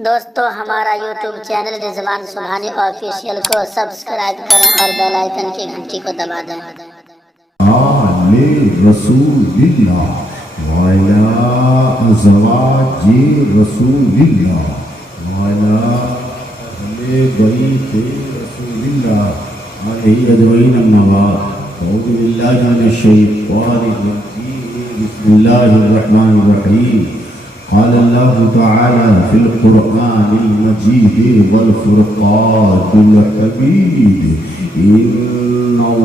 दोस्तों हमारा YouTube channel Rizwan Subhani official को सब्सक्राइब करें और बेल आइकन की घंटी को दबा दें। आले रसूलिल्लाह वाला अज़वाजी रसूलिल्लाह वाला अहले बैते रसूलिल्लाह अलैहि अजमईन अम्मा बाद औज़ु बिल्लाहि मिनश शैतानिर रजीम बिस्मिल्लाहिर रहमानिर रहीम क़ाल अल्लाहु तआला फ़िल क़ुरआनिल मजीद वल फ़ुरक़ानिल हमीद इन्नल्लाहा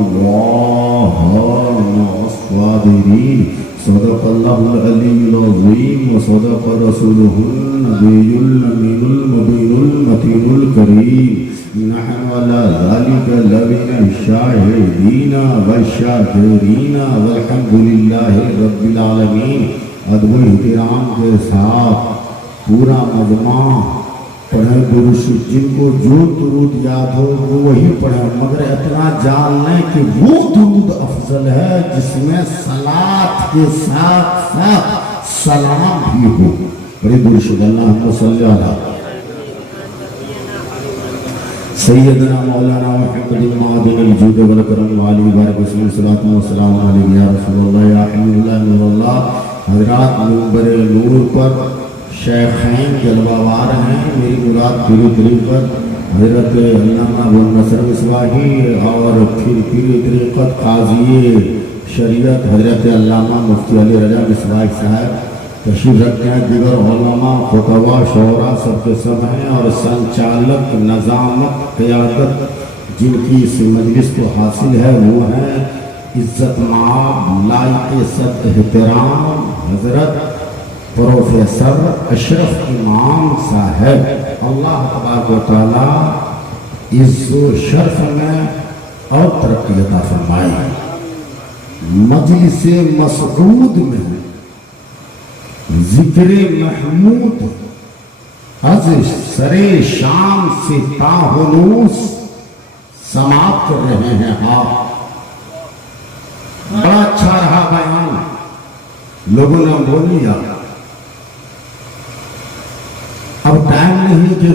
मअस-साबिरीन सदक़ल्लाहुल अलीयुल अज़ीम व सदक़ रसूलुहुन नबियुल अमीनुल मुबीनुल मतीनुल करीम नहनु अला ज़ालिका लमिना शाहिदीना व शाकिरीना वल्हम्दुलिल्लाहि रब्बिल आलमीन। अदब इहतराम के साथ पूरा मजमा पढ़े दुरूद, जिनको जो दुरूद याद हो वो वही पढ़े, मगर इतना जान लें कि वो दुरूद अफजल है जिसमें सलात के साथ साथ सलाम भी हो। बड़ी दुरूद अल्लाहुम्मा सल्ली अला सय्यदना मौलाना मुहम्मदिन मादिनिल जूद वल करम व आलिहि व रहमतिहि सल्लल्लाहु अलैहि वसल्लम या रसूलल्लाह या हबीबल्लाह नूरुल्लाह। हज़रात मिंबर नूर पर शेखैन जलवावार हैं, मेरी मुराद पीर तरीक़त हज़रत अल्लामा अबू नसर मिसबाही और फिर पीर तरीक़त काज़ी शरीयत हज़रत अल्लामा मुफ्ती अली रज़ा मिसबाही साहब तशरीफ़ रखते हैं। दीगर उलमा फ़ुक़हा शोरा सबके सब हैं और संचालक नज़ामत क़यादत जिनकी इस मजलिस को हासिल है वो हैं इज़्ज़त माब लाइक़ सद एहतराम हज़रत प्रोफेसर अशरफ इमाम साहब। अल्लाह तबारक व तआला इज़्ज़ो शर्फ में और तरक्की अता फरमाए। मजलिस मसऊद में ज़िक्र महमूद अज़ सरे शाम से ताहुनूस समाप्त कर रहे हैं। आप बड़ा अच्छा रहा बयान, लोगों ने बोल लिया। अब टाइम नहीं कि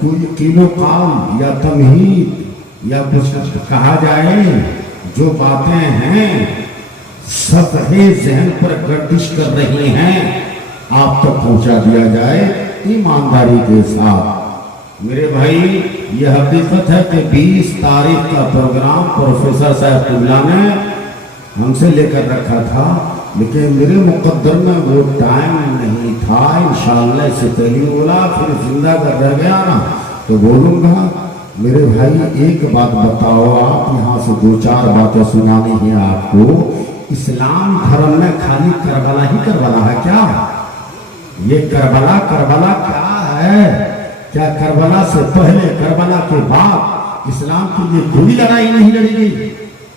कोई किलो काम या तमहीद या कुछ कहा जाए। जो बातें हैं सब जहन पर गर्दिश कर रही हैं आप तक पहुंचा दिया जाए ईमानदारी के साथ। मेरे भाई यह हकीकत है कि 20 तारीख का प्रोग्राम प्रोफेसर साहब ने हमसे लेकर रखा था, लेकिन मेरे मुकद्दर में वो टाइम नहीं था। इंशाअल्लाह से पहले बोला, फिर जिंदा कर रह गया ना तो बोलूँगा। मेरे भाई एक बात बताओ, आप यहाँ से 2-4 बातें सुनानी है आपको। इस्लाम धर्म में खाली करबला ही करबला है क्या? ये करबला क्या है? क्या करबला से पहले करबला के बाद इस्लाम के लिए कोई लड़ाई नहीं लड़ी गई,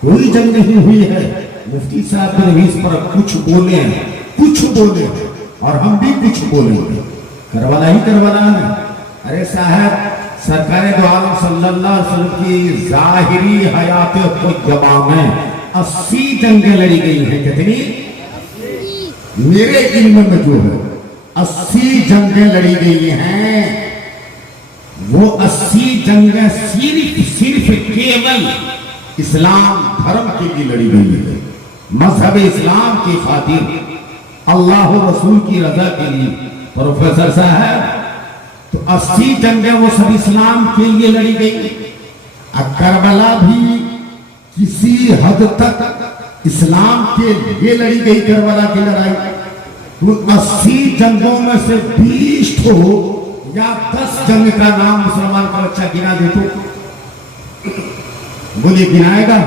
कोई जंग नहीं हुई है? मुफ्ती साहब ने इस पर कुछ बोले और हम भी कुछ बोलेंगे। करबला ही करबला है। अरे साहब, सरकार दो आलम सल्लल्लाहु अलैहि वसल्लम की जाहिरी हयात खुतबा में 80 जंगें लड़ी गई हैं। कितनी? मेरे इल्म में जो है 80 जंगें लड़ी गई हैं। वो 80 जंगें सिर्फ केवल इस्लाम धर्म के लिए लड़ी गई है, मजहब इस्लाम की खातिर, अल्लाह रसूल की रजा के लिए। प्रोफेसर साहब, तो 80 जंगें वो सब इस्लाम के लिए लड़ी गई। करबला भी किसी हद तक इस्लाम के लिए लड़ी गई। करबला की लड़ाई तो 80 जंगों में से 20 ठो या 10 जंग का नाम मुसलमान का बच्चा गिना दे तो बोले गिनाएगा?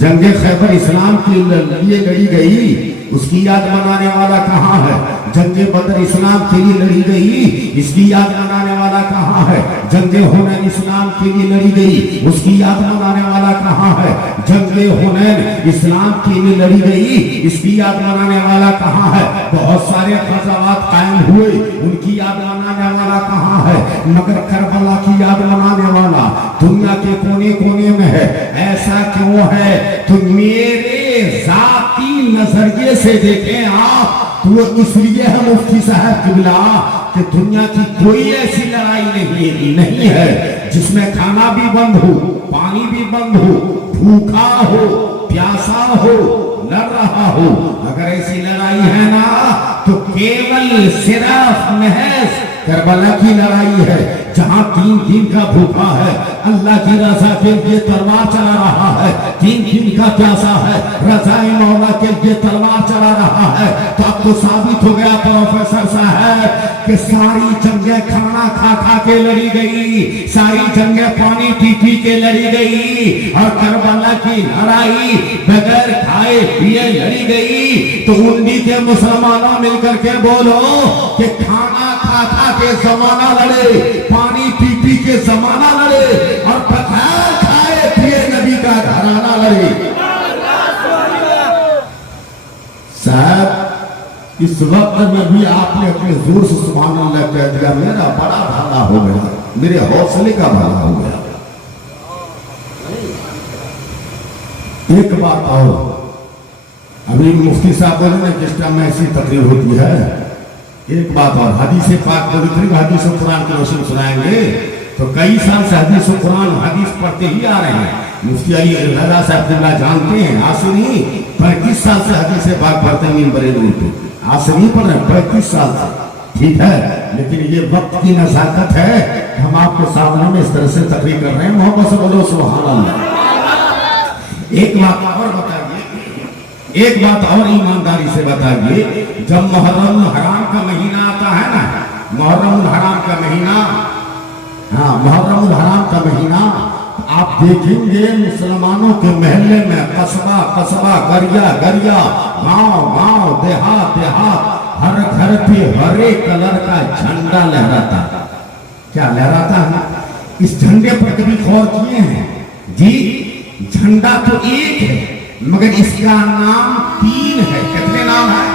जंगे खैबर इस्लाम के लिए लड़ी गई, उसकी याद मनाने वाला कहाँ है? जंगे बदर इस्लाम के लिए लड़ी गई, इसकी याद मनाने वाला कहाँ है? जंगे हुनैन इस्लाम के लिए लड़ी गई, उसकी याद मनाने वाला कहाँ है? जंगे हुनैन इस्लाम के लिए लड़ी गई, इसकी याद मनाने वाला कहाँ है? बहुत सारे ग़ज़वात कायम हुए, उनकी याद मनाने वाला कहाँ है? मगर करबला की याद मनाने वाला दुनिया के कोने कोने में है। ऐसा क्यों है? तो मेरे जाती नजरिए से देखें आप तो वो इसलिए है मुफ्ती साहब किबला कि दुनिया की कोई ऐसी लड़ाई नहीं है जिसमें खाना भी बंद हो, पानी भी बंद हो, भूखा हो, प्यासा हो, लड़ रहा हो। अगर ऐसी लड़ाई है ना तो केवल सिर्फ महज करबला की लड़ाई है, जहां 3 दिन का भूखा है, अल्लाह की रजा के लिए तलवार चला रहा है, 3 दिन का प्यासा है, रजाए मौला के लिए तलवार चला रहा है। तो अब तो साबित हो गया प्रोफेसर साहब कि सारी जंगें खाना खा खा के लड़ी गई, सारी जंगें पानी पी पी के लड़ी गई, और करबला की लड़ाई बगैर खाए पिए लड़ी गई। तो उन्हीं के मुसलमानों मिलकर के बोलो कि खाना खा खा के जमाना लड़े, पानी पी पी के जमाना लड़े, और बगैर खाए पिए नबी का घराना लड़े। साहब इस वक्त में भी आपने अपने जोर से सुभान अल्लाह कह दिया, मेरा बड़ा भला हो गया, मेरे हौसले का भला हो गया। एक बात और, अभी मुफ्ती साहब बोले ना जिस टाइम में ऐसी तकरीर होती है, एक बात और, हदीस पाक पवित्र हदीस कुरान की रोशनी सुनाएंगे। तो कई साल से हदीस कुरान हदीस पढ़ते ही आ रहे हैं। मुफ्ती अली रजा साहब जानते हैं, आज से नहीं 35 साल से हदीस पाक पढ़ते हैं मिंबर नूर पे, आज से नहीं पढ़ रहे, 35 साल से, ठीक है। लेकिन ये वक्त की नजाकत है, हम आपके सामने में इस तरह से तकरीर कर रहे हैं। मोहब्बत से बोलो सुभान अल्लाह। एक बात और बताइए, एक बात और ईमानदारी से बताइए, जब मुहर्रम हराम का महीना आता है ना, मुहर्रम हराम का महीना, हाँ मुहर्रम हराम का महीना, आप देखेंगे मुसलमानों के महल्ले में कस्बा कस्बा, गरिया गरिया, गांव गांव, देहात देहात, हर घर पे हरे कलर का झंडा लहराता। क्या लहराता है? इस झंडे पर कभी गौर किए हैं जी? झंडा तो एक है मगर इसका नाम 3 है। कितने नाम है?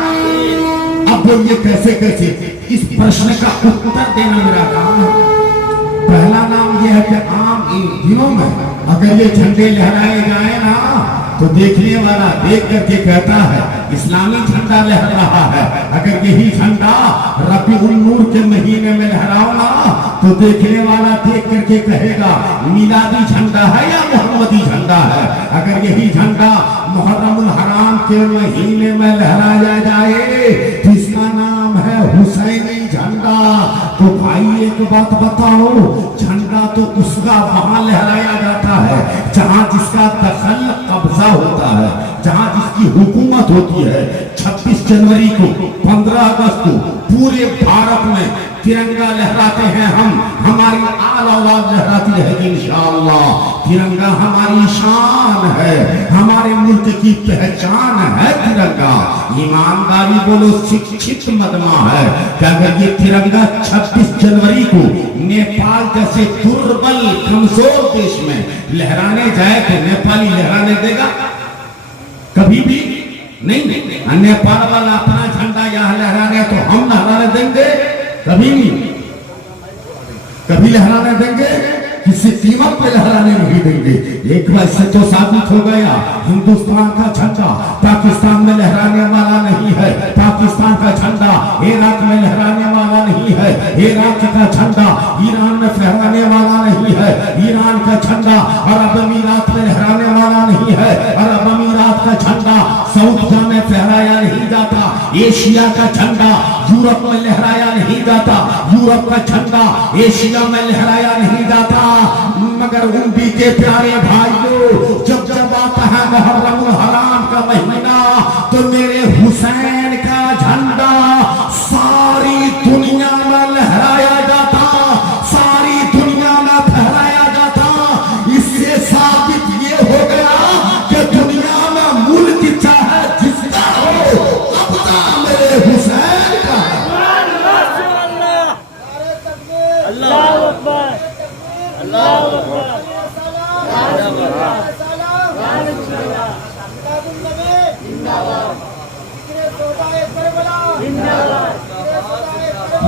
अब बोलिए कैसे कैसे? इस प्रश्न का उत्तर देना मेरा काम है। पहला नाम यह है कि आम इन दिनों में अगर ये झंडे लहराए जाए ना तो देखने वाला देख करके कहता है इस्लामी झंडा लहरा रहा है। अगर यही झंडा रबीउल नूर के महीने में लहराओ ना तो देखने वाला देख करके कहेगा मिलादी झंडा है या मोहम्मदी झंडा है। अगर यही झंडा मुहर्रमुल हराम के महीने में लहराया जाए तो इसका नाम है हुसैनी झंडा। तो भाई एक बात बताओ, झंडा तो उसका वहां लहराया जाता है जहां जिसका दखल कब्जा होता है, जहां जिसकी हुकूमत होती है। 26 जनवरी को, 15 अगस्त को पूरे भारत में तिरंगा लहराते हैं हम, हमारी आल औलाद लहराती है इंशाअल्लाह। तिरंगा हमारी शान है, हमारे मुल्क की पहचान है तिरंगा। ईमानदारी बोलो शिक्षित मदमा है कि अगर ये तिरंगा 26 जनवरी को नेपाल जैसे दुर्बल कमजोर देश में लहराने जाए तो नेपाली लहराने देगा? कभी भी नहीं। नेपाल वाला अपना झंडा यहाँ लहराने तो हम लहराने देंगे? कभी नहीं, कभी लहराने देंगे? किसी कीमत पे लहराने नहीं देंगे। एक बार से तो साबित हो गया हिंदुस्तान का झंडा पाकिस्तान में लहराने वाला नहीं है, पाकिस्तान का झंडा इराक में लहराने वाला नहीं है, इराक का झंडा ईरान में फहराने वाला नहीं है, ईरान का झंडा अरब अमीरात में लहराने वाला नहीं है, अरब अमीरात का झंडा सऊदी में फहराया नहीं जाता, एशिया का झंडा यूरोप में लहराया नहीं जाता, यूरोप का झंडा एशिया में लहराया नहीं जाता। मगर उनकी के प्यारे भाइयों, जब जब आता है मुहर्रमुल हराम का महीना तो मेरे हुसैन का झंडा सारी दुनिया में लहराया जाता, सारी दुनिया में फहराया जाता। इससे साबित ये हो गया कि दुनिया में मुल्क चाहे जिसका हो अपना मेरे हुसैन का। अल्लाहू अकबर, अल्लाहू अकबर।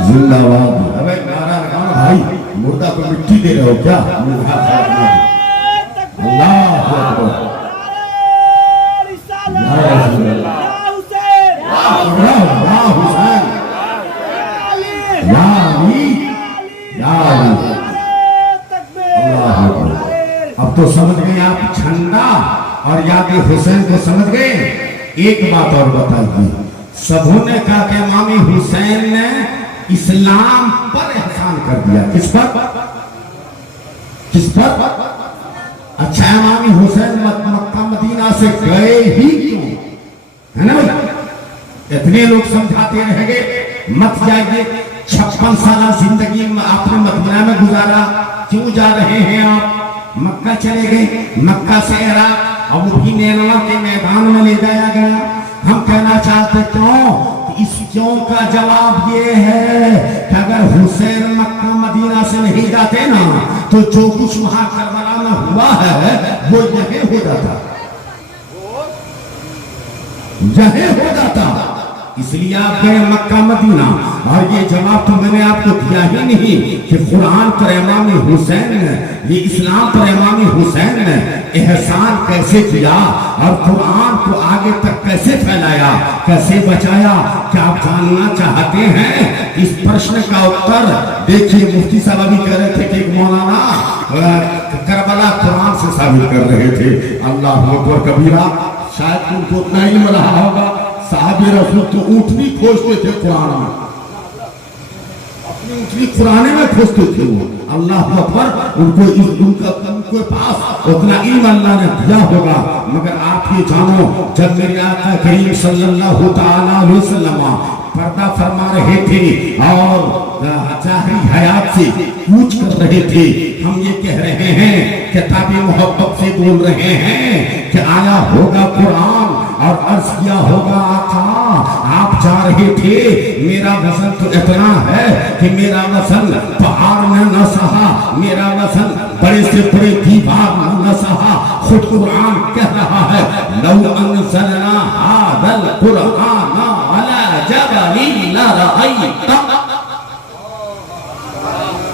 जिंदाबाद। अबे नारा लगाओ भाई, मुर्दा को मिट्टी दे रहे हो क्या? अल्लाह अकबर। अली या अली। अल्लाह अकबर। अब तो समझ गए आप झंडा और याद हुसैन को समझ गए। एक बात और बताइए, सबों ने कहा कि इमाम हुसैन ने इस्लाम पर एहसान कर दिया। किस पर? किस पर? अच्छा, इमाम हुसैन मक्का मदीना से गए ही क्यों, है ना भाई? इतने लोग समझाते रह गए मत जाइए, 56 साल जिंदगी में आपने मदीना में गुजारा, क्यों जा रहे हैं आप? मक्का चले गए, मक्का से इराक, और वो भी नैनवा के मैदान में ले जाया गया। हम कहना चाहते क्यों? इस क्यों का जवाब ये है कि अगर हुसैन मक्का मदीना से नहीं जाते ना, तो जो कुछ वहां करबला में हुआ है वो यही हो जाता, यही हो जाता। इसलिए आप गए मक्का मदीना। और ये जवाब तो मैंने आपको दिया ही नहीं कि कुरान पर इमाम हुसैन ने, ये इस्लाम पर इमाम हुसैन ने एहसान कैसे किया और कुरान को आगे तक कैसे फैलाया, कैसे बचाया। क्या आप जानना चाहते हैं? इस प्रश्न का उत्तर देखिए, मुफ्ती साहब अभी कह रहे थे कि मौलाना करबला कुरान से साबित कर रहे थे। अल्लाह अकबर कबीरा। शायद उनको उतना ही मिल रहा होगा। साहबे रसूल तो ऊँटनी खोजते थे कुरान में, अपनी ऊँटनी कुरान में खोजते थे वो। अल्लाह अकबर। उनके पास उतना इल्म अल्लाह ने दिया होगा। मगर आप ये जानो, जब मेरे आका करीम सल्लल्लाहु तआला अलैहि वसल्लम पर्दा फरमा रहे थे और जाहिरी हयात से कूच कर रहे थे, हम ये कह रहे हैं, किताबी मोहब्बत से बोल रहे हैं कि आया होगा कुरान और अर्ज किया होगा आका आप जा रहे थे, मेरा वजन तो इतना है कि मेरा वजन पहाड़ में न सहा, मेरा वजन बड़े से बड़े दीवार में न सहा। खुद कुरान कह रहा है, लौ अनज़लना हाज़ल कुरान अला जबलिन लरअयता।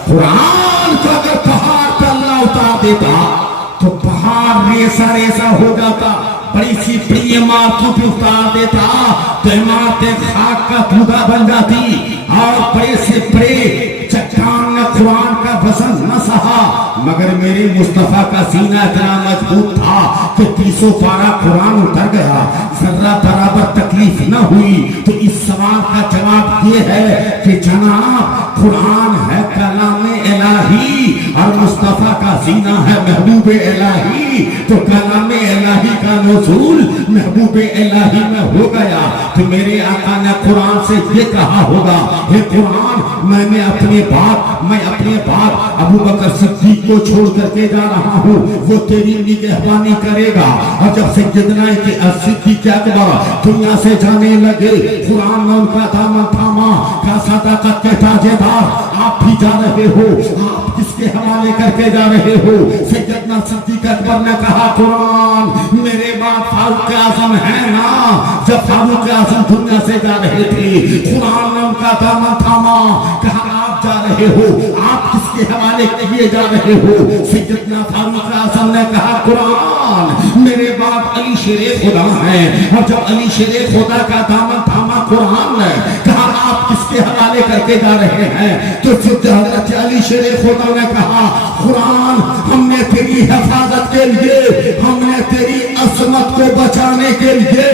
कुरान को अगर पहाड़ पर अल्लाह उतार देता तो पहाड़ रेसा रेसा हो जाता। बड़ी सी बड़ी इमारतों पे उतार देता तो इमारतें खाक का टुकड़ा बन जाती। और बड़े से बड़े चट्टान ने कुरान का वजन न सहा। मगर मेरे मुस्तफा का सीना इतना मजबूत था कि 300 पारा कुरान उतर गया, जर्रा बराबर तकलीफ न हुई। तो इस सवाल का जवाब ये है कि जनाब कुरान है कलाम इलाही और मुस्तफा का सीना है महबूब इलाही। तो कलाम इलाही का नुज़ूल महबूब इलाही में हो गया। तो मेरे आका ने कुरान से ये कहा होगा, हे कुरान मैं अपने बाप अबू बकर सिद्दीक को छोड़ करके जा रहा हूँ, वो तेरी निगहबानी करेगा। और जब सैयदना सिद्दीक अकबर दुनिया से जाने लगे, कुरान ने उनका दामन थामा, का सदाकत के ताजेदार आप भी जा रहे हो, आप किसके हवाले करके जा रहे हो? सैयदना सिद्दीक अकबर ने कहा, कुरान मेरे बाप फारूक आजम है ना। जब फारूक आजम दुनिया से जा रहे थे, कुरान ने उनका दामन थामा, कहा आप जा रहे हो, आप किसके हवाले किए जा रहे हो? सैयदना फारूक आजम ने कहा, कुरान मेरे बाप अली शेरे खुदा है। और जब अली शेरे खुदा का दामन थामा कुरान ने, कहा आप किसके हवाले करके जा रहे हैं? तो हज़रत अली शेरे खुदा ने कहा, कुरान हमने तेरी हिफाजत के लिए, हमने तेरी असमत को बचाने के लिए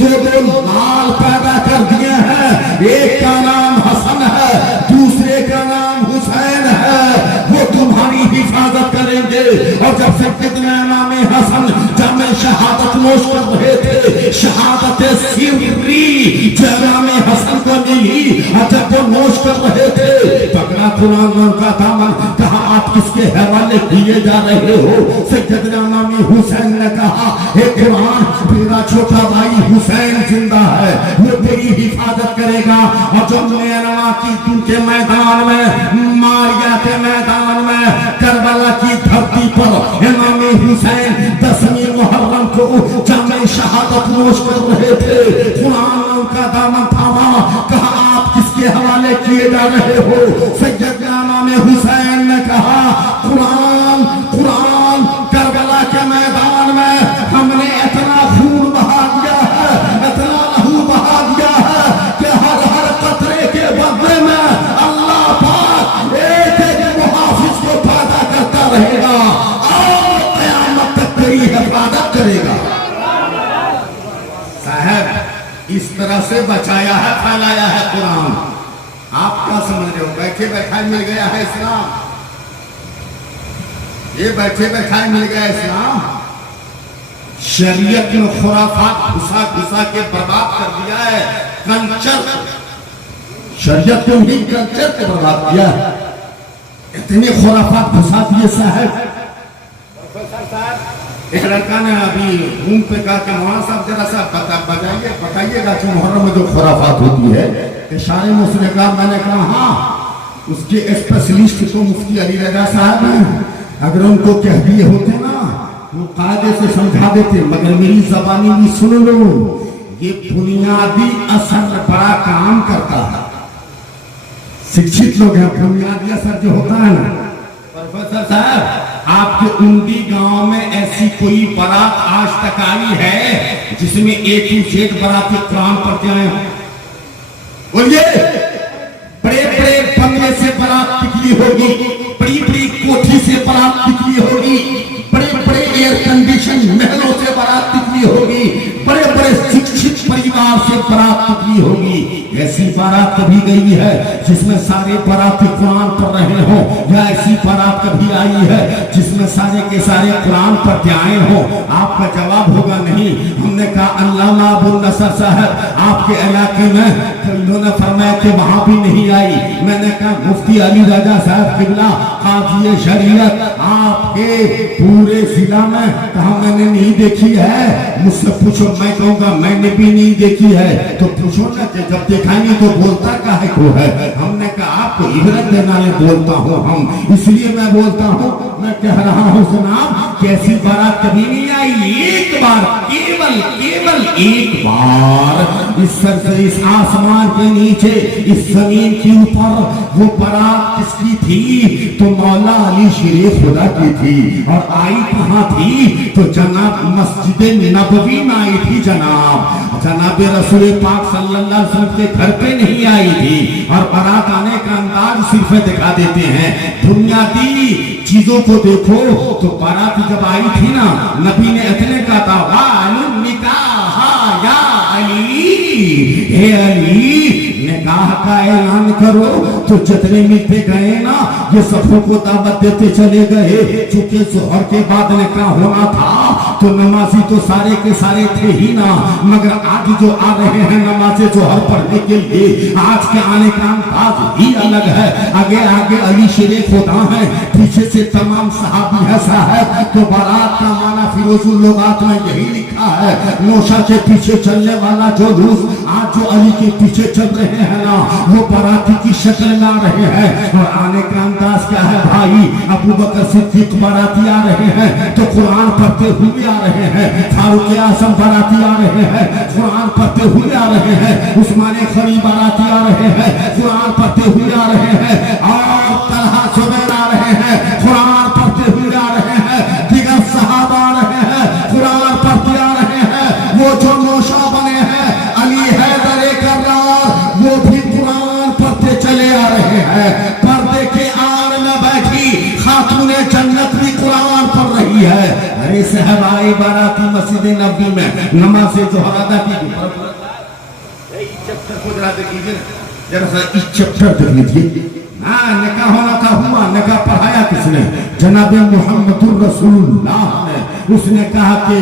दो लाल पैदा कर दिए हैं। एक का नाम हसन है, दूसरे का नाम हुसैन है, वो तुम्हारी हिफाजत करेंगे। और जब से कितने इमाम हसन जब मैं शहादत नोश कर रहे थे, शहादत सिर्री इमाम हसन को मिली, और जब वो नोश कर रहे थे, पकड़ा कुरान का दामन, कहा आप किसके हवाले किए जा रहे हो? सैयदना इमाम हुसैन ने कहा, हे कुरान मेरा छोटा भाई हुसैन जिंदा है, वो तेरी हिफाजत करेगा। और जब नैनवा की उनके मैदान में, मारिया के मैदान में, करबला की धरती पर इमाम हुसैन 10वीं मुहर्रम को जब शहादत नोश कर रहे थे, कुरान ने उनका दामन थामा, कहा आप किसके हवाले किए जा रहे हो? सैयदना इमाम हुसैन ने कहा, कुरान कुरान करबला के मैदान में हमने इतना खून बहा दिया है, इतना लहू बहा दिया है कि हर कतरे के बदले में अल्लाह पाक तरह से बचाया है, फैलाया है कुरान। आप क्या समझ रहे हो? बैठे बैठाए मिल गया है इस्लाम, ये बैठे बैठाए मिल गया इस्लाम। शरीयत में खुराफात घुसा घुसा के बर्बाद कर दिया है, कल्चर, शरीयत को ही कल्चर को बर्बाद किया। इतने खुराफात घुसा दिए साहब। प्रोफेसर साहब, एक लड़का ने अभी रूम पे कहा कि मौलाना साहब जरा सा बताइएगा कि मुहर्रम में जो खुराफात होती है इशारे में उसने कहा, मैंने कहा हाँ, उसके स्पेशलिस्ट तो मुफ्ती अली रजा साहब हैं, अगर उनको कह दिए होते ना वो कायदे से समझा देते, मगर मेरी जबानी भी सुन लो, ये बुनियादी असर बड़ा काम करता है। शिक्षित लोग हैं, बुनियादी असर जो होता है ना। प्रोफेसर साहब, आपके उंडी गांव में ऐसी कोई बारात आज तक आई है जिसमें एक ही जेठ बाराती कुरान पढ़ते आए हो? बोलिए। बड़े बड़े बंगले से बारात निकली होगी, बड़ी बड़ी कोठी से बारात निकली होगी, बड़े बड़े एयर कंडीशन महलों से बारात निकली होगी, बड़े बड़े शिक्षित परिवार से बारात निकली होगी। ऐसी बारात कभी गई है जिसमें सारे बाराती कुरान पढ़ रहे हो, या ऐसी बारात कभी आई है जिसमें सारे के सारे कुरान पढ़ते आए हो? आपका जवाब होगा नहीं। हमने कहा अल्लामा अबू नसर साहब आपके इलाके में, तो इन्होंने फरमाया कि वहां भी नहीं आई। मैंने कहा मुफ्ती अली रजा साहब किबला काजी शरीयत आपके पूरे जिला में कहा मैंने नहीं देखी है। मुझसे पूछो, मैं कहूँगा मैंने भी नहीं देखी है। तो पूछो ना कि जब देखा नहीं तो बोलता काहे को है? हमने कहा आपको इबरत देना ले बोलता हूँ हम, इसलिए मैं बोलता हूँ। मैं कह रहा हूँ जनाब, कैसी बारात कभी नहीं आई। एक बार, केवल एक बार इस सर से, इस आसमान के नीचे, इस जमीन के ऊपर वो बारात किसकी थी? तो मौला अली शेर खुदा की थी। और आई कहाँ थी? तो जनाब मस्जिद नबवी में आई थी। जनाब रसूल पाक सल्लल्लाहु अलैहि वसल्लम के घर पे नहीं आई थी। और बारात आने का अंदाज सिर्फ दिखा देते हैं। बुनियादी चीजों को देखो तो बारात जब आई थी ना, नबी ने इतने कहा था, वाह निकाह या अली, हे अली निकाह का ऐलान करो। तो जितने मिलते गए ना, ये सबों को दावत देते चले गए। चूंकि जोहर के बाद निकाह होना था तो नमाजी तो सारे के सारे थे ही ना, मगर आज जो आ रहे हैं नमाज़े जोहर पढ़ने के लिए, आज के आने का अंदाज ही अलग है। आगे आगे अली शेर खुदा है, पीछे से तमाम सहाबी है साहब। तो बारात का माना फिरोजुल लुगात में यही लिखा है, नौशा के पीछे चलने वाला जो लूस, आज जो अली के पीछे चल रहे हैं ना, वो बाराती की शक्ल में आ रहे हैं। और आने का अंदाज क्या है भाई? अबू बकर सिद्दीक बाराती आ रहे हैं तो कुरान पढ़ते हुए आ रहे हैं। फारूक आजम बाराती आ रहे हैं, कुरान पढ़ते हुए आ रहे हैं। उस्मान गनी बाराती आ रहे हैं, कुरान पढ़ते हुए आ रहे हैं। और तलहा जुबैर आ रहे हैं, कुरान पढ़ते हुए आ रहे हैं। दिगर सहाबा आ रहे हैं, कुरान पढ़ते आ रहे हैं। वो जो नौशा बने हैं अली हैदर कररार, वो भी कुरान पढ़ते चले आ रहे हैं। पर्दे के आड़ में बैठी खातूने जन्नत भी कुरान पढ़ रही है। अरे साहब आए बाराती मस्जिद नबी में नमाज जोहर अदा की। जरा सा इस चैप्टर देख लीजिए। निकाह होना था, हुआ। निकाह पढ़ाया किसने? जनाब मुहम्मदुर रसूलुल्लाह ने। उसने कहा कि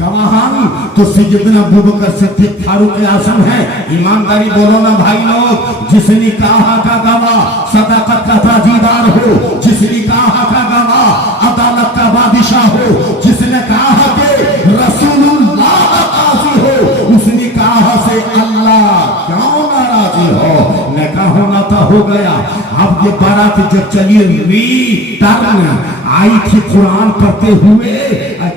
गवाहान तो सैयदना अबू बकर सिद्दीक फारूक आजम है। ईमानदारी बोलो ना भाई लोग। जिस निकाह का गवाह सदाकत का ताजीदार हो, जिस निकाह का गवाह अदालत का बादशाह हो, जिसने कहा कि रसूलुल्लाह काजी हो, उस निकाह से अल्लाह क्यों नाराजी हो? निकाह होना था, हो गया। अब ये बारात जब चली रिटर्न आई थी कुरान पढ़ते हुए,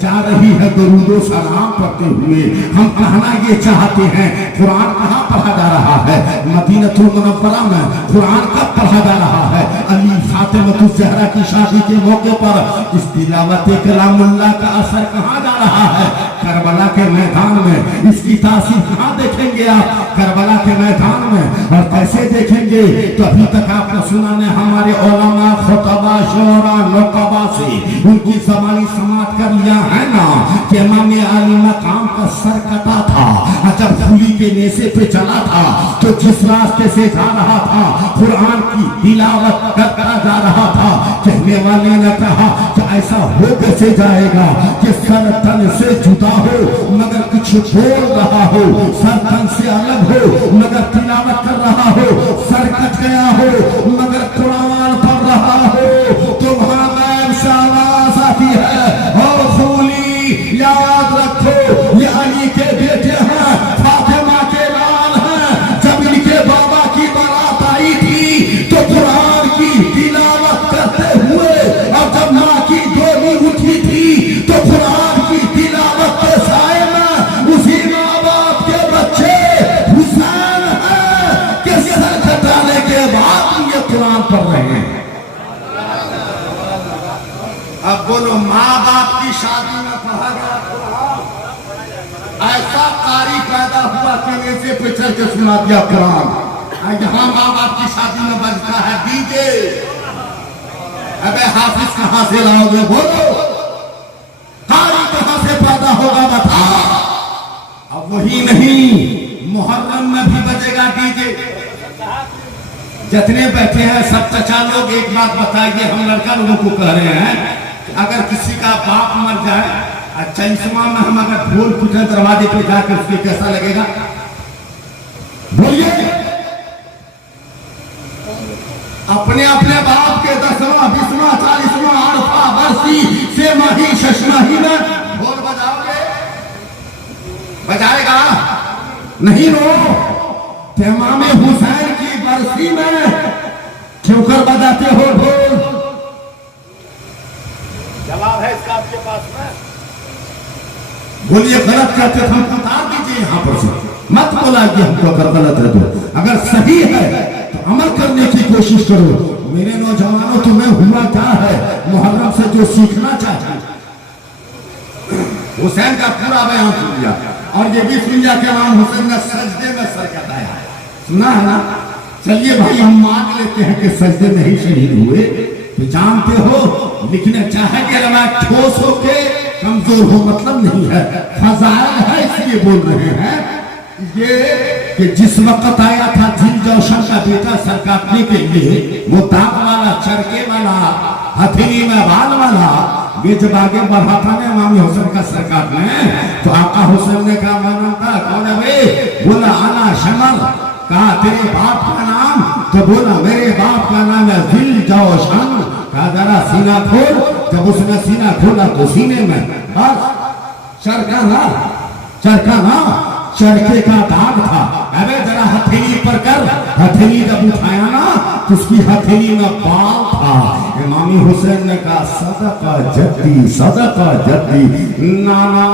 जा रही है दरूदो सलाम पढ़ते हुए। हम कहना ये चाहते हैं, कुरान कहाँ पढ़ा जा रहा है? मदीनतुल मुनव्वरा में। कुरान कब पढ़ा जा रहा है? अली फातिमा ज़हरा की शादी के मौके पर। इस तिलावत कलामुल्लाह का असर कहाँ जा रहा है? करबला के मैदान में। इसकी तासीर कहाँ देखेंगे आप? करबला के मैदान में। और कैसे देखेंगे? तो अभी तक आपने सुना ने हमारे उलमा खुतबा शोरा नुकबा से उनकी ज़बानी समात कर लिया है ना कि इमाम अली मकाम का का सर कटा था, जब सूली के नेशे पे चला था तो जिस रास्ते से जा रहा था कुरान की तिलावत करता जा रहा था। कहने वाले ने कहा कि ऐसा हो कैसे जाएगा कि सर तन से जुदा हो मगर कुछ बोल रहा हो, सर तन से अलग हो मगर तिलावत कर रहा हो, सर कट गया हो मगर कुरान पढ़ रहा हो। तुम्हारा से आवाज आती है और सूली याद रखो ये अली के बेटे हैं, फातिमा के लाल हैं। जब इनके बाबा की बारात आई थी तो कुरान की तिलावत करते हुए, और जब माँ की डोली उठी थी तो कुरान की तिलावत के साए में उसी माँ बाप के बच्चे हुसैन हैं कि सर कटाने के बाद ये कुरान पढ़ रहे हैं। अब बोलो, माँ बाप की शादी में पढ़ा गया कुरान, ऐसा कारी पैदा हुआ कि नीचे पे चल के सुना दिया कुरान। यहाँ माँ बाप की शादी में बजता है डीजे। अबे हाफिज कहाँ से लाओगे बोलो, कारी कहाँ से पैदा होगा बता। अब वही नहीं, मुहर्रम में भी बजेगा डीजे। जितने बैठे हैं सब चचा लोग एक बात बताइए, हम लड़का लोगों को कह रहे हैं, अगर किसी का बाप मर जाए चंचमा में हम अगर ढोल पिटे दरवाजे पे जाकर उसके कैसा लगेगा बोलिए। अपने अपने बाप के 10वां 20वां 40वां अरफा बरसी से माही शशमाही में ढोल बजाओगे, बजाएगा नहीं। रो इमाम हुसैन की बरसी में क्यों कर बजाते हो ढोल? जवाब है इसका आपके पास में। बोलिए, गलत कहते थे हमको बता दीजिए यहाँ पर से, मत बोला कि हमको अगर गलत है तो। अगर सही है तो अमल करने की कोशिश करो। मेरे नौजवानों, तुम्हें हुआ क्या है मुहर्रम से जो सीखना चाहिए? हुसैन का पूरा बयान सुन लिया और ये भी सुन लिया कि इमाम हुसैन ने सजदे में सर कटाया, सुना है ना? चलिए भाई, हम मान लेते हैं कि सजदे में ही शहीद हुए, तो जानते हो, लिखने चाहे कि रवायत ठोस हो के कमजोर हो मतलब नहीं है, फजाइल है इसलिए बोल रहे हैं। ये कि जिस वक्त आया था झील जौशन का बेटा सर काटने के लिए, वो दाग वाला, चरके वाला, हथेली में बाल वाला, ये जब आगे बढ़ा था ना इमाम हुसैन का सर काटने, तो आका हुसैन ने कहा मानता कौन है वे? बोला आना शमर। कहा तेरे बाप का नाम? तो बोला मेरे बाप का नाम है झील जौशन। कहा जरा सीना खोल। जब उसने सीना खोला तो सीने में बस चरका ना चरके का दाग था। अबे जरा हथेली पर कर। हथेली जब उठाया ना तो उसकी हथेली में बाल था। इमामी हुसैन ने कहा सदका जद्दी नाना,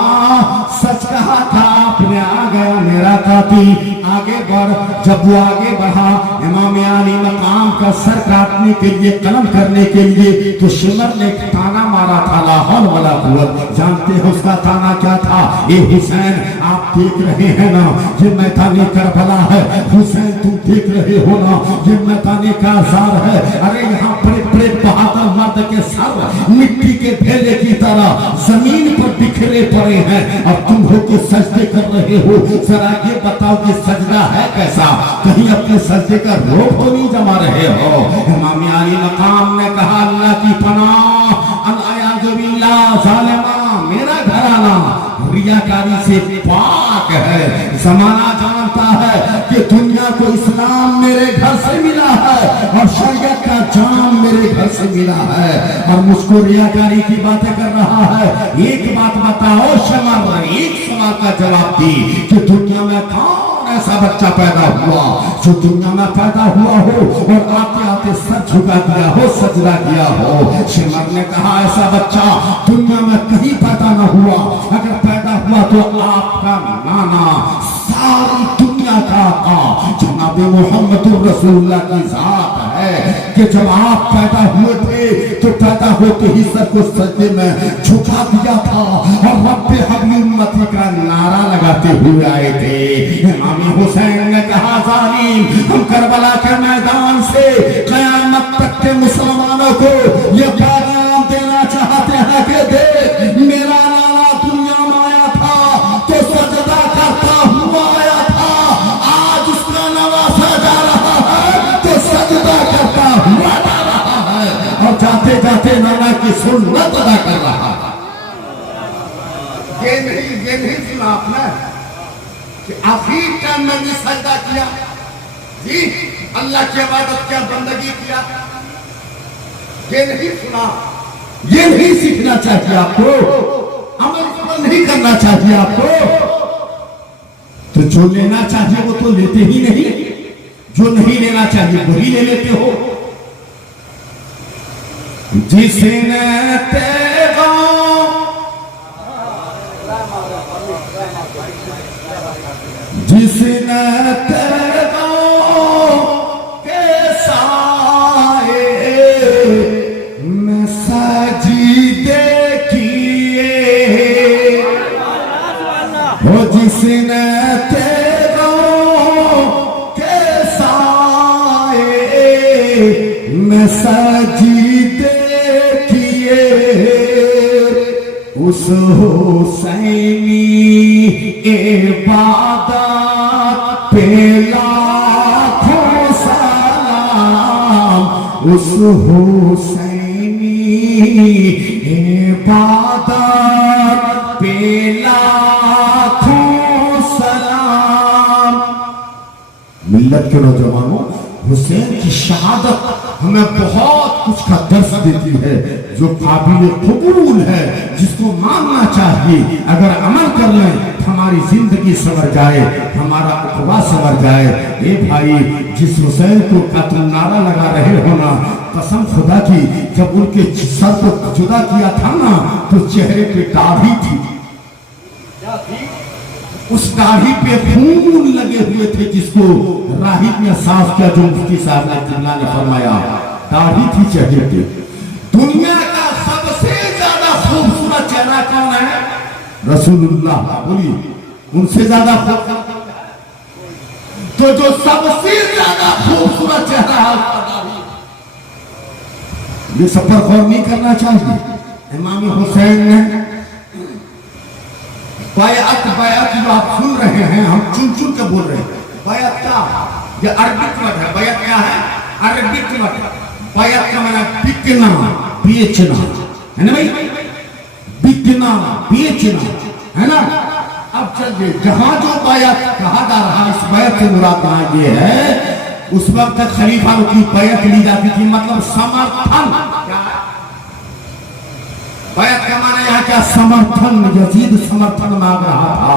सच कहा था आपने, आ गया मेरा काती। आगे बढ़। जब वो आगे बढ़ा इमाम अली मकाम का सर काटने के लिए, कलम करने के लिए, तो शिमर ने एक ताना मारा था, ला हौल वला कुव्वत। जानते हो उसका ताना क्या था? ए हुसैन, आप देख रहे हैं ना ये मैदानी करबला है। हुसैन तुम देख रहे हो ना ये मैदानी काजार है। अरे यहाँ बड़े बड़े बहादुर मर्द के सर मिट्टी के ढेले की तरह जमीन पर बिखरे पड़े हैं, और तुम हो के सजदे कर रहे हो। जरा ये बताओ कि सजदा है कैसा? कहीं अपने सजदे का रोक तो नहीं जमा रहे हो? इमाम अली मकाम ने कहा अल्लाह की पनाह, मेरा घराना रियाकारी से पाक है। जमाना जानता है कि दुनिया को इस्लाम मेरे घर से मिला है और शरीयत का जाम मेरे घर से मिला है, और मुझको रियाकारी की बातें कर रहा है। एक बात बताओ शमर, एक सवाल का जवाब दी कि दुनिया में कौन ऐसा बच्चा पैदा हुआ जो दुनिया में पैदा हुआ हो और आते आते सर झुका दिया हो, सजदा किया हो? शिमर ने कहा ऐसा बच्चा दुनिया में कहीं पैदा न हुआ। अगर पैदा हुआ तो आपका नाना सारी दुनिया का आका जनाब मोहम्मद रसूलुल्लाह की जात है कि जब आप पैदा हुए थे तो पैदा होते ही सर को सजदे में झुका दिया था और रब्बे हबली उम्मती का नारा लगाते हुए आए थे। इमाम हुसैन ने कहा जालिम, हम करबला के मैदान से कयामत तक के मुसलमानों को ये पैगाम देना चाहते हैं कि देख मेरा नाना दुनिया में आया था तो हुआ जा रहा है और जाते जाते नाना की सुन्नत अदा कर रहा है। ये नहीं सुना आपने कि आखिर टाइम में भी सजदा किया जी, अल्लाह की इबादत किया, बंदगी किया। ये नहीं सुना, ये नहीं सीखना चाहिए आपको, अमल नहीं करना चाहिए आपको। तो जो लेना चाहिए वो तो लेते ही नहीं, जो नहीं लेना चाहिए वही ले लेते हो। जिसने तेरा जिसने तेरा के साए में सजीदे किए, वो जिसने तेरा के साए में सजीदे किए, उस हुसैनी इबादत पे लाखों सलाम, उस हुसैनी इबादत पे लाखों सलाम। मिल्लत के नौजवानों, हुसैन की शहादत हमें बहुत कुछ का दर्स देती है, जो काबिल कबूल है, जिसको मानना चाहिए। अगर अमल कर लें हमारी जिंदगी संवर जाए, हमारा उखवा संवर जाए। ए भाई, जिस हुसैन को का तुम नारा लगा रहे हो ना, कसम खुदा की, जब उनके सर को जुदा किया था ना, तो चेहरे पे दाढ़ी थी, उस दाढ़ी पे खून लगे हुए थे, जिसको राहिब ने साफ किया, जो मुफ्ती साहब ने फरमाया, दाढ़ी थी चेहरे पे। दुनिया का सबसे ज्यादा खूबसूरत चेहरा कौन है? रसूलुल्लाह। बोलिए, उनसे ज्यादा तो जो सबसे ज्यादा खूबसूरत चेहरा है उसका दाढ़ी। ये सब पर गौर नहीं करना चाहिए। इमाम हुसैन ने बायअत जो आप सुन रहे हैं, हम चुन चुन के बोल रहे हैं। बायअत क्या? ये अरबिक वर्ड है। बायअत क्या है? Arabic word. बायअत का माना बिकना, बेचना, है ना भाई? बिकना, बेचना, है ना? अब चलिए, जहां जो बायअत कहा जा रहा है, इस बायअत से मुराद कहाँ ये है, उस वक्त खलीफा की बायअत ली जाती थी, मतलब समर्थन। बायअत का माना यहाँ क्या? समर्थन। यजीद समर्थन मांग रहा था,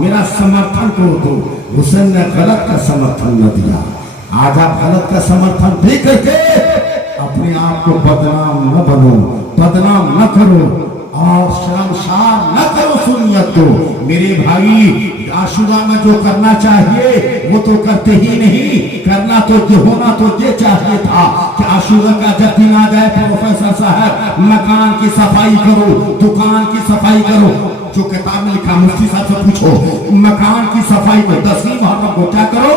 मेरा समर्थन को दो। हुसैन ने गलत का समर्थन न दिया। आज आप गलत का समर्थन दे करके अपने आप को बदनाम न बनो, बदनाम न करो और शर्मसार न करो सुन्नत को। मेरे भाई, आशुरा में जो करना चाहिए वो तो करते ही नहीं। करना तो जो होना तो ये चाहिए था कि आशुरा का जब दिन आ जाए, प्रोफेसर साहब मकान की सफाई करो, दुकान की सफाई करो। जो किताब में लिखा, मुफ्ती साहब से पूछो, मकान की सफाई को 10वीं मुहर्रम को क्या करो?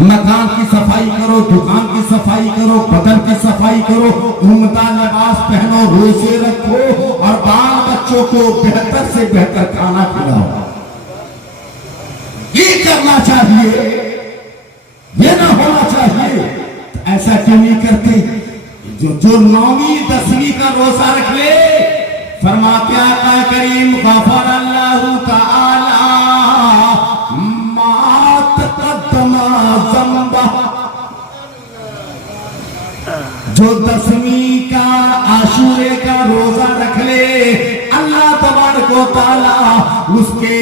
मकान की सफाई करो, दुकान की सफाई करो, बदन की सफाई करो, उम्दा लिबास पहनो, रोजे रखो और बाल बच्चों को बेहतर से बेहतर खाना खिलाओ। ये करना चाहिए, ये ना होना चाहिए। ऐसा क्यों नहीं करते? जो 9वीं 10वीं का रोजा रख ले, फरमाते आका करीम गफर अल्लाहु तआला जो 10वीं का आशूरे का रोजा रख ले, अल्लाह तबारक व तआला उसके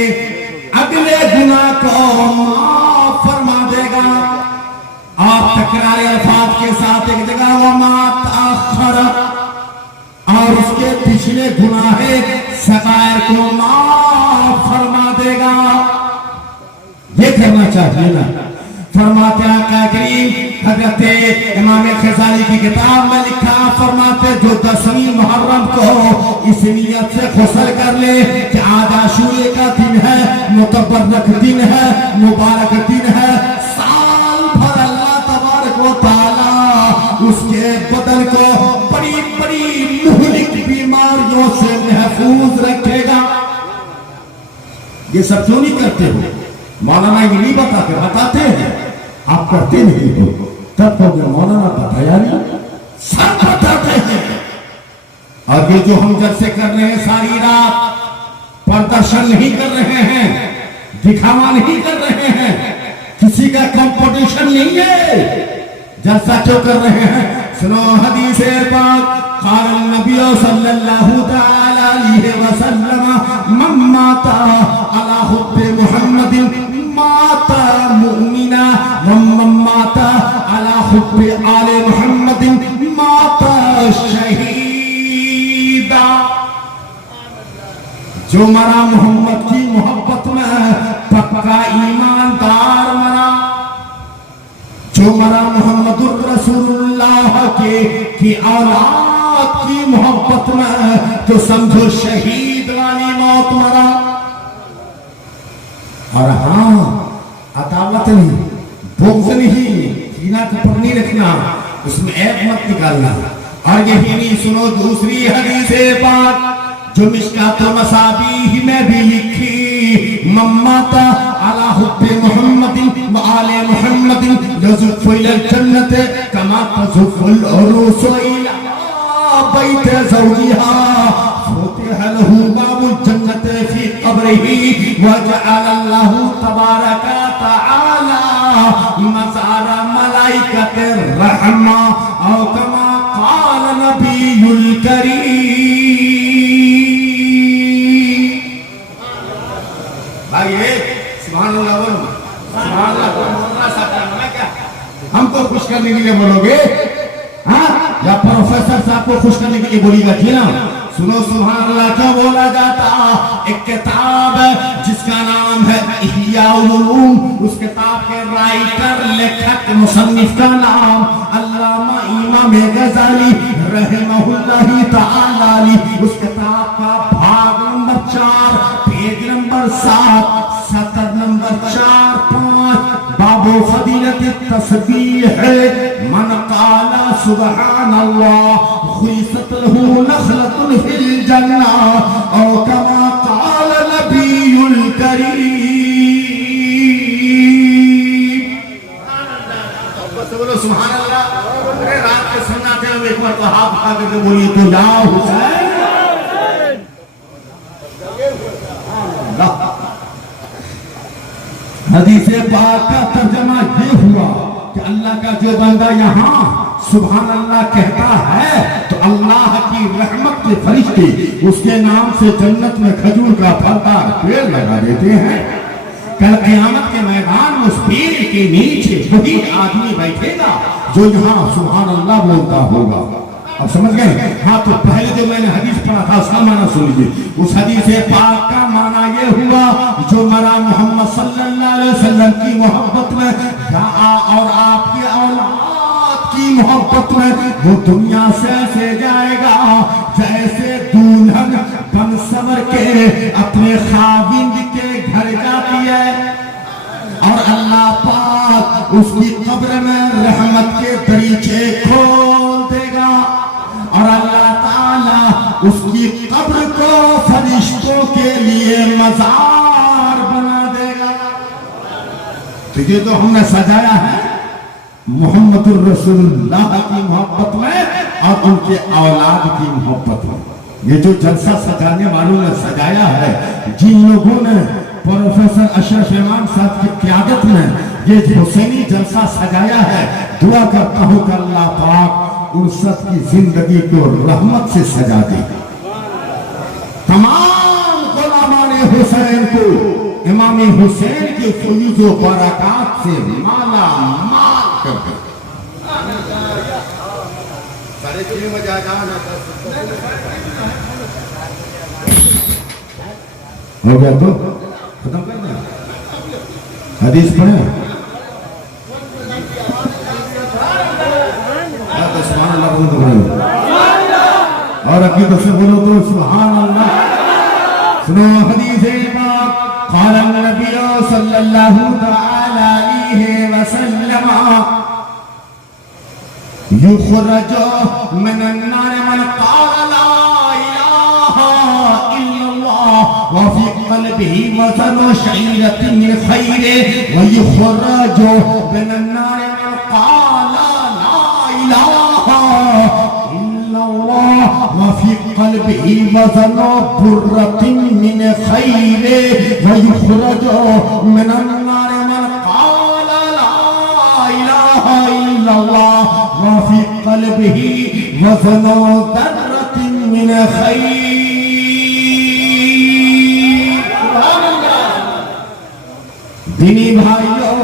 अगले गुनाह को माफ फरमा देगा। आप तकरार अल्फाज के साथ एक जगह वमा तअख्खर, और उसके पिछले गुनाह सगायर को माफ फरमा देगा। ये करना चाहिए ना। फरमाते आका करीम हजरत इमाम खजाली की किताब में लिखा, फरमाते जो 10वीं मुहर्रम को इस नियत से गुस्ल कर ले कि आज आशूरे का दिन है, मुतबर्रक दिन है, मुबारक दिन है, साल भर अल्लाह तबारक व तआला उसके बदन को बड़ी बड़ी मुहलिक बीमारियों से महफूज रखेगा। ये सब क्यों नहीं करते हो? मौलाना ये नहीं बताते हैं, आप करते नहीं हो। तब तो मौलाना बताया नहीं, सब बताते हैं। और ये जो हम जलसे कर रहे हैं सारी रात, प्रदर्शन नहीं कर रहे हैं, दिखावा नहीं कर रहे हैं, किसी का कंपटीशन नहीं है, जलसा क्यों कर रहे हैं? सुनो हदीस पाक, क़ाल नबी सल्लल्लाहु तआला अलैहि वसल्लम, मन माता अला हुब्बि मुहम्मदिन माता मुमिना, मन माता अला हुब्बि आले मुहम्मदिन माता शहीदा। जो मरा मोहम्मद की मोहब्बत में पक्का ईमानदार मरा, जो मरा मोहम्मदुर रसूलुल्लाह की औलाद की मोहब्बत में तो समझो शहीद वाली मौत मरा। और हाँ, अदावत नहीं, बुग़्ज़ नहीं, कीना कपट नहीं रखना, उसमें ऐब मत निकालना। और यही नहीं, सुनो दूसरी हदीस पाक जो मिशकातुल मसाबीह में भी लिखी, मम्माता अला हुब्बि मुहम्मदिन व आले मुहम्मदिन यज़ुफ़ु इलल जन्नत कमा तज़ुफ़ुल उरूसु इला बैत ज़ौजिहा फुतिहा लहू बाबुल जन्नत फी क़ब्रिही व जअल अल्लाहु तबारक तआला मज़ारा मलाइकतिर रहमा औ कमा क़ाल नबियुल करीम। हमको खुश करने के लिए बोलोगे, हाँ, या प्रोफेसर साहब को खुश करने के लिए बोलिएगा? जी ना, सुनो सुभान अल्लाह क्या बोला जाता। एक किताब जिसका नाम है इह्या उलूम, उस किताब के राइटर लेखक मुसन्निफ का नाम अल्लामा इमाम गज़ाली रहमहुल्लाह तआला। उस किताब का भाग नंबर 4 पेज नंबर 7 सतर नंबर 4 5 बाबो फजीलत तस्बीह है, मन काला सुबहान अल्लाह खुइसत लहू नखलतुन फिल जन्ना औ कमा काल नबियुल करीम। बोलो सुभान अल्लाह। अरे रात के सन्नाटे में एक बार तो हाथ उठा करके बोलिए तो या हुसैन। हदीस पाक का तर्जमा ये हुआ कि अल्लाह का जो बंदा यहाँ सुभान अल्लाह कहता है तो अल्लाह की रहमत के फरिश्ते उसके नाम से जन्नत में खजूर का फलदार पेड़ लगा देते हैं। कल क़यामत के मैदान में उस पेड़ के नीचे वही आदमी बैठेगा जो यहाँ सुभान अल्लाह बोलता होगा। अब समझ गए? हाँ, तो पहले जो मैंने हदीस पढ़ा था उसका माना सुन लीजिए। उस हदीस पाक का माना ये हुआ जो मरा मोहम्मद सल्लल्लाहु अलैहि वसल्लम की मोहब्बत में और आपकी औलाद की मोहब्बत में वो दुनिया से ऐसे जाएगा जैसे दुल्हन बन संवर के अपने खाविंद के घर जाती है और अल्लाह पाक उसकी कब्र में रहमत के दरीचे खोल देगा और अल्लाह ताला उसकी कब्र को फरिश्तों के लिए मज़ार बना देगा। तो ये तो हमने सजाया है मुहम्मदुर रसूलुल्लाह की मोहब्बत में और उनके औलाद की मोहब्बत में। ये जो जलसा सजाने वालों ने सजाया है, जिन लोगों ने प्रोफेसर अशरफ इमाम साहब की क़यादत में ये हुसैनी जलसा सजाया है, दुआ करता हूँ कि अल्लाह पाक उन सब की जिंदगी को रहमत से सजा दे। तमाम गुलामाने हुसैन को इमाम हुसैन के फयूज़ व बरक़ात से माला माल कर दे। सारे चीज़ों में जा हो गया तो खत्म कर दें। हदीस पढ़े तो सुभान अल्लाह बोलो तो बोलो और अकीदत से बोलो तो सुभान अल्लाह। सुनो हदीस पाक क़ाल नबी सल्लल्लाहु तआला अलैहि वसल्लम युखरजु मिनन नार मन क़ाल ला इलाहा इल्लल्लाह व फी क़ल्बिही वज़नु शईरतिन मिन खैर व युखरजु मिनन नार मन क़ाल क़ल्बिही वज़नु बुर्रतिन मिन ख़ैरे व युख़रजु मिनन नारि मन क़ाला ला इलाहा इल्लल्लाह व फ़ी क़ल्बिही वज़नु दर्रतिन मिन ख़ैर। दीनी भाइयों,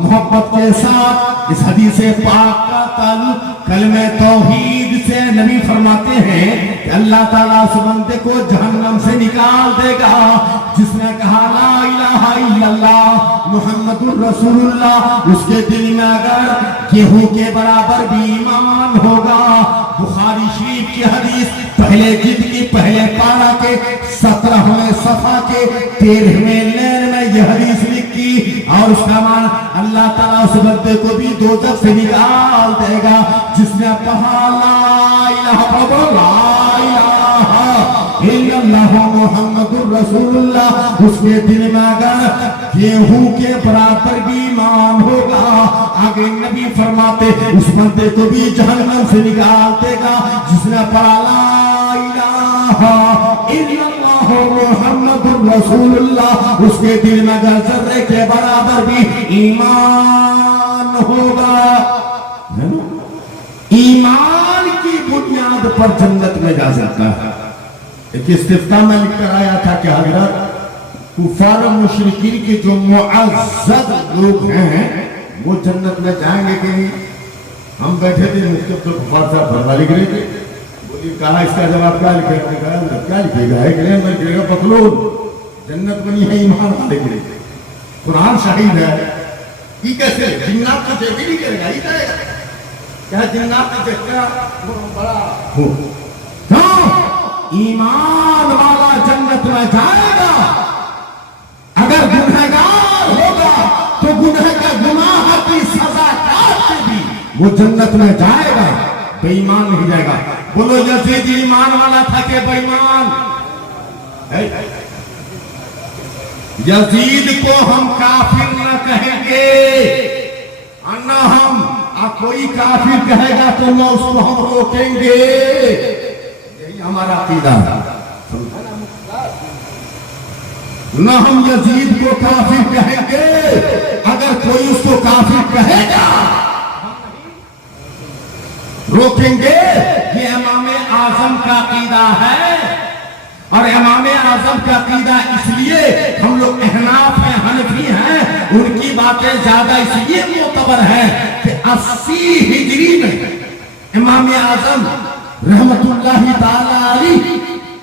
मोहब्बत के साथ इस हदीस पाक का ताल्लुक कलमे तौहीद से नबी फरमाते हैं कि अल्लाह ताला उस बंदे को जहन्नम से निकाल देगा जिसने कहा ला इलाहा इल्लल्लाह मुहम्मदुर रसूलुल्लाह। उसके दिल में अगर गेहूं के बराबर भी ईमान होगा। बुखारी शरीफ की हदीस पहले जिल्द की पहले पारा के 17वें सफा के 13वें लाइन में यह हदीस लिखी और उसका मान अल्लाह ताला उस बंदे को भी दोजख से निकाल देगा जिसने कहा ला इलाहा इल्लल्लाह मुहम्मदुर रसूलुल्लाह। उसके दिल में अगर गेहूं के बराबर भी ईमान होगा, आगे नबी फरमाते उस बंदे को भी जहन्नम से निकाल देगा जिसने पढ़ा ला इलाहा इल्लल्लाह मुहम्मदुर रसूलुल्लाह। उसके दिल में अगर जर्रे के बराबर भी ईमान होगा। ईमान की बुनियाद पर जन्नत में जा सकता है। एक इस्तिफ्ता में लिखकर आया था कि हजरत कुफार मुशरिकीन के जो मुअज़्ज़ज़ लोग हैं वो जन्नत में जाएंगे कि नहीं। हम बैठे थे मुफ्ती अब्दुल गफ्फार साहब भरवा लिख रहे थे, बोली कहा इसका जवाब क्या लिखेगा? क्या लिखेगा? मैं लिखेगा बकलोल जन्नत बनी है ईमान वाले के लिए। कुरान शाहिद है कि कैसे जिन्नात तो जैसे नहीं करेगा ही करेगा क्या जिन्नात का जैसा बड़ा हो। ईमान वाला जन्नत में जाएगा। अगर गुनहगार होगा तो गुनाह का गुनाह की सजा काट के भी वो जन्नत में जाएगा, बेईमान नहीं जाएगा। बोलो यजीद ईमान वाला था कि बेईमान? यजीद को हम काफिर न कहेंगे न हम कोई काफिर कहेगा तो न उसको हम रोकेंगे। हमारा अकीदा न हम यजीद को काफिर कहेंगे, अगर कोई उसको काफिर कहेगा रोकेंगे। ये इमाम आजम का अकीदा है और इमाम आजम का अकीदा इसलिए हम लोग अहनाफ हैं, हनफी हैं, उनकी बातें ज्यादा इसलिए मोतबर है कि 80 हिजरी में इमाम आजम रहमतुल्लाहि ताला अलैह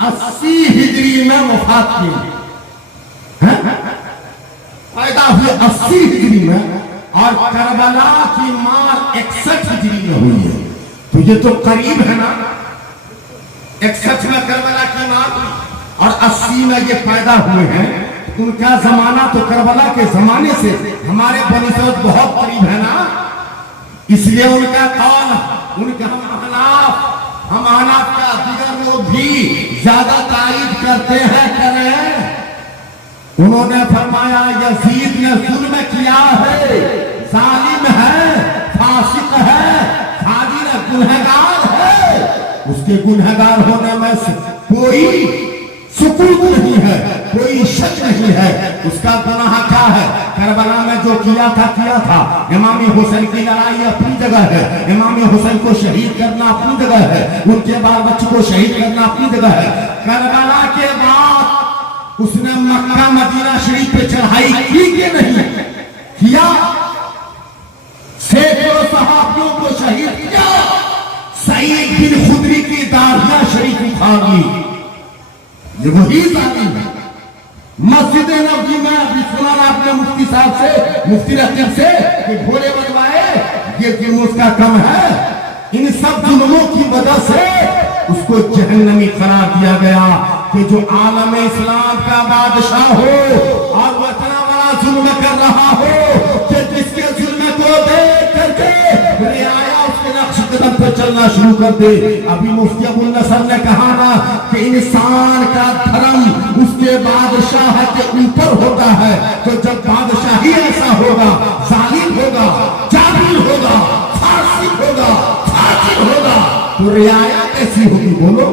80 हिजरी में वफात की, पैदा हुए 80 हिजरी में और करबला की मार 61 हिजरी में हुई है। तो ये तो करीब है ना। 61 में करबला की मार और 80 में ये पैदा हुए हैं। उनका जमाना तो करबला के जमाने से हमारे बनिस्बत बहुत करीब है ना। इसलिए उनका कौल उनका हम अहनाफ का दीगर लोग भी ज्यादा तारीफ करते हैं करें। उन्होंने फरमाया यजीद ने जुल्म किया है, जालिम है, फासिक है, फाजिर गुनहगार है। उसके गुनहगार होने में कोई सुकून नहीं है, कोई शक नहीं है। उसका गुनाह क्या है? करबला में जो किया था। इमाम हुसैन की लड़ाई अपनी जगह है, इमाम हुसैन को शहीद करना अपनी जगह है, उनके बाल बच्चों को शहीद करना अपनी जगह है। करबला के बाद उसने मक्का मदीना शरीफ पे चढ़ाई की कि नहीं किया? सैकड़ों सहाबियों को शहीद किया। सईद बिन खुदरी की दाढ़ियां शरीफ उखाड़ ली। ये वही जालिम है। मस्जिद नबवी में अभी सुना आपने मुफ्ती साहब से, मुफ्ती रकीब से कि घोड़े बनवाए, ये जुल्म उसका कम है। इन सब जुल्मों की वजह से उसको जहन्नमी करार दिया गया कि जो आलम इस्लाम का बादशाह हो और वो इतना बड़ा जुल्म कर रहा हो कि जिसके जुल्म को देख करके रियाया उसके नक्श कदम पर चलना शुरू कर दे। अभी मुफ्ती अबुल नसर ने कहा ना कि इंसान का धर्म उसके बादशाह के ऊपर होता है। तो जब बादशाही ऐसा होगा, जालिम होगा, जाबिर होगा, फासिक होगा, फाजिर होगा, तो रियाया कैसी होगी? बोलो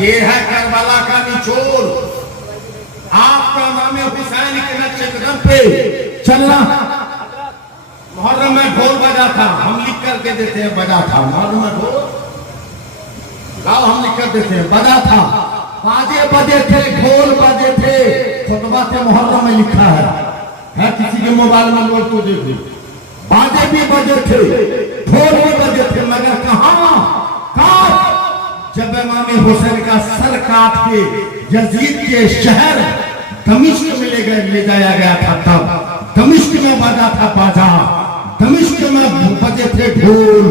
ये है करबला का निचोड़। आपका नाम हुसैन के नक्शे कदम पे चलना। मुहर्रम में ढोल बजा था, हम लिख कर के देते हैं बजा था। मुहर्रम में ढोल गाओ, हम लिख कर देते हैं बजा था। बाजे बजे थे, ढोल बजे थे। खुतबा से मुहर्रम में लिखा है किसी के मोबाइल में लोग तो देखो। बाजे भी बजे थे, ढोल भी बजे थे, मगर कहाँ जब इमाम हुसैन का सर काट के यजीद के शहर दमिश्क में ले जाया गया था, तब दमिश्क में बजा था बाजा, दमिश्क में बजे थे ढोल।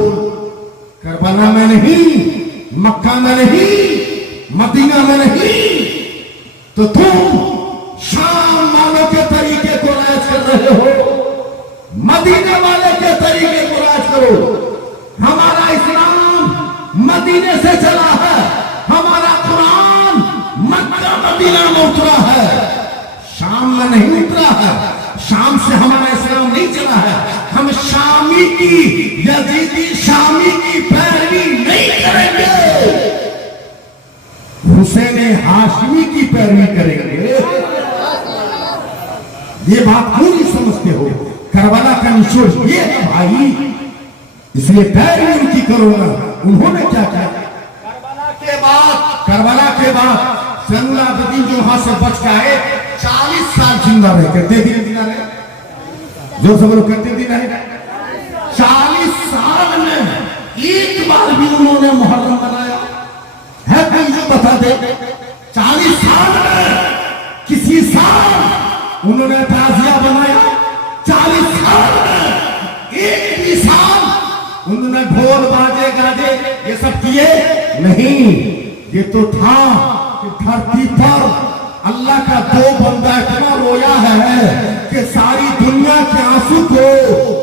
करबला में नहीं, मक्का में नहीं, मदीना में नहीं। तो तुम शाम वालों के तरीके को राज कर रहे हो, मदीने वाले के तरीके को राज करो। हमारा इस्लाम मदीने से चला है, हमारा कुरान मक्का मदीना में उतरा है, शाम में नहीं उतरा है। शाम से हमारा इस्लाम नहीं चला है। हम शामी की, यजीदी शामी की पैरवी नहीं करेंगे, हुसैन हाशमी की पैरवी करेंगे। ये बात पूरी समझते हो। करबला का निचोड़ ये है भाई, इसलिए पैरवी उनकी करो ना। उन्होंने क्या किया करबला के बाद ज़ैनुल आबिदीन जो वहां से बच के आए, 40 साल जिंदा रहे। कितने दिन जिंदा रहे? जो सब लोग कितने दिन रहे? 40 साल में एक बार भी उन्होंने मुहर्रम मनाया है? कोई जो बता दे। 40 साल में किसी साल उन्होंने ताजिया बनाया? 40 साल में एक भी साल उन्होंने ढोल बाजे गाजे ये सब किए नहीं। ये तो था कि धरती पर अल्लाह का दो बंदा इतना रोया है कि सारी दुनिया के आंसू को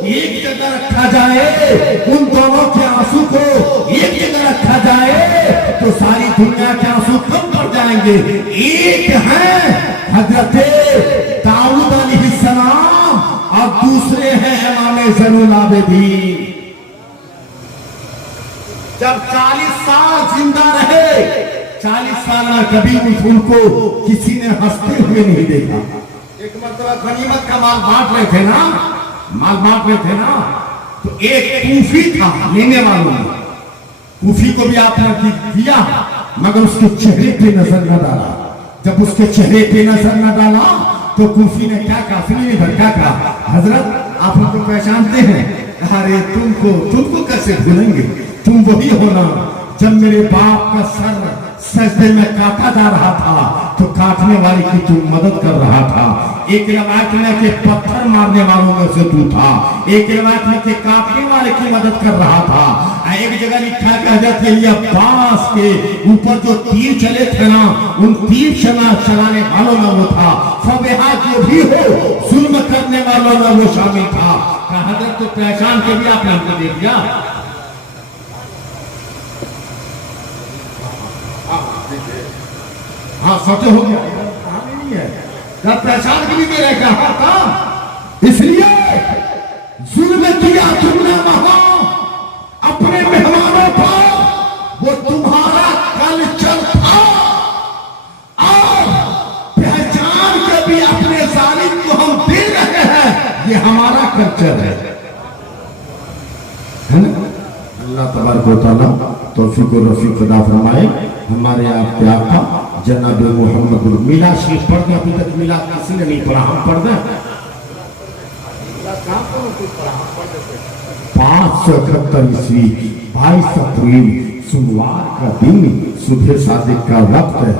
एक जगह रखा जाए, उन दोनों के आंसू को एक जगह रखा जाए तो सारी दुनिया के आंसू कम पड़ जाएंगे। एक है हजरत दाऊद अलैहिस्सलाम और दूसरे हैं इमाम ज़ैनुल आबिदीन। जब 40 साल जिंदा रहे, 40 साल में कभी उनको किसी ने हंसते हुए नहीं देखा। एक मरतबा गनीमत का माल बांट रहे थे ना, तो एक कूफी था लेने वालों में। कूफी को भी आपने दिया, मगर उसके चेहरे पे नजर न डाला। जब उसके चेहरे पे नजर न डाला तो कूफी ने क्या कहा? सुनिए इधर क्या कहा? हजरत आप हमको पहचानते हैं? अरे तुमको कैसे भूलेंगे? तुम वही हो ना जब मेरे बाप का सर सजदे में काटा जा रहा था तो काटने वाले की तू मदद कर रहा था। एक रिवायत में के पत्थर मारने वालों में से तू था, एक रिवायत में के काटने वाले की मदद कर रहा था। एक जगह लिखा कहते अब्बास के ऊपर जो तीर चले थे ना, उन तीर चलाने वालों में वो था। फबेहा जो भी हो, जुल्म करने वालों में वो शामिल था। हजरत तो पहचान के भी आपने हमको दे दिया। हाँ सत्य हो गया, नहीं है जब पहचान के भी मेरे कहा था। इसलिए जुल्म किया तुमने वहां अपने मेहमानों पर, वो तुम्हारा कल्चर था। और पहचान के भी अपने जालिम को हम दे रहे हैं, ये हमारा कल्चर है ना। अल्लाह तबारक व तआला तौफीक और रफीक अता फरमाए। हमारे आपके आका जनाब मोहम्मद मिलाद शरीफ पढ़ दें। अभी तक मिलाद किसी ने नहीं पढ़ा, हम पढ़ दें। 571 ईस्वी 22 अप्रैल सोमवार का दिन, सुबह सादिक का वक्त है।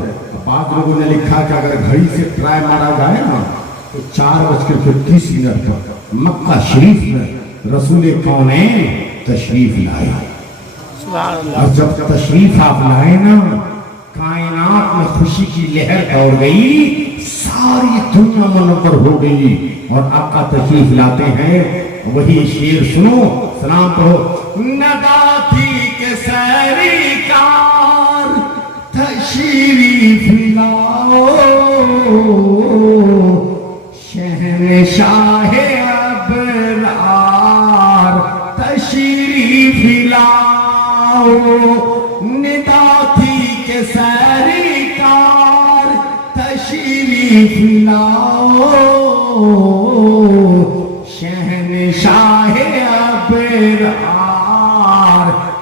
बाद लोगों ने लिखा कि अगर घड़ी से ट्राई मारा जाए ना तो 4:30 पर मक्का शरीफ में रसूल कौनैन तशरीफ लाए। और जब तशरीफ आप लाए ना, कायनात में खुशी की लहर दौड़ गई, सारी दुनिया मुनव्वर हो गई। और आपका तशरीफ लाते हैं, वही शेर सुनो, सलाम पढ़ो। नदाती के सैरी कार तशरीफ लाओ, शहनशाह अबरार तशरीफ लाओ। निदाती के सैरी तशरीफ लाओ शहनशाह अबरार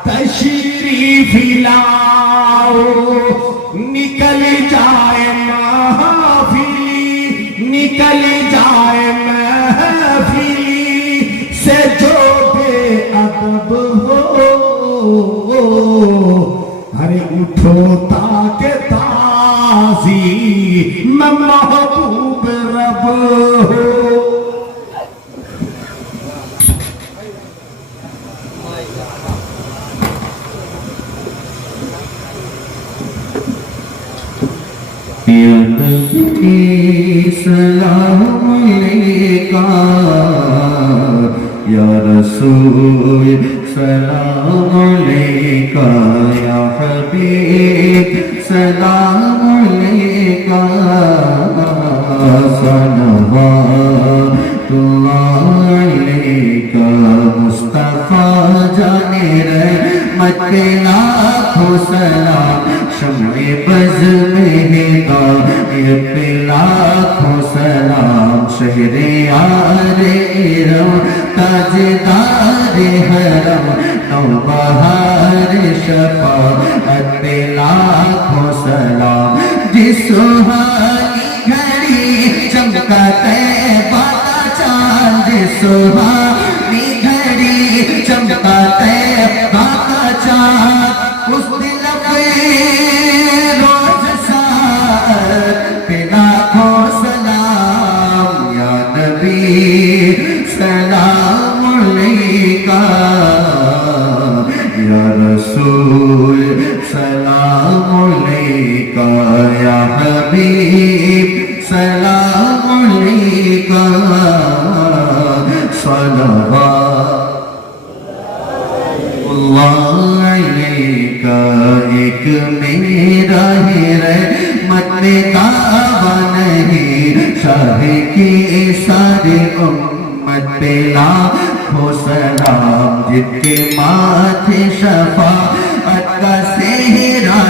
तशरीफ लाओ। निकल जाए महफिली निकल जाए महफिली से जो बेअदब हो। अरे उठो ताके ताजी मैं महबूब रब हो। या नबी सलाम अलैका या रसूल सलाम अलैका या हबीब सलाम अलैका सल्लल्लाहु अलैका। मुस्तफा जाने रहमत के लाखों सलाम शम्ए बज़ में हिदायत पे लाखों सलाम। शहरे आरे इरम ताजदारे हरम नौबहार शफाअत पे लाखों सलाम। जिस सुहानी घड़ी चमका तैबा का चांद जिस सुहानी घड़ी चमका तैबा का चांद उस दिन रोज साथ पे लाखों सलाम। या नबी सलाम अलैका या रसूल सलाम अलैका या हबीब सलाम अलैका सल्लल्लाहु अलैका। एक मेरा ही रहमत में दावा नहीं शाह की सारी उम्मत पे लाखों सलाम। जिनके माथे शफाअत का सेहरा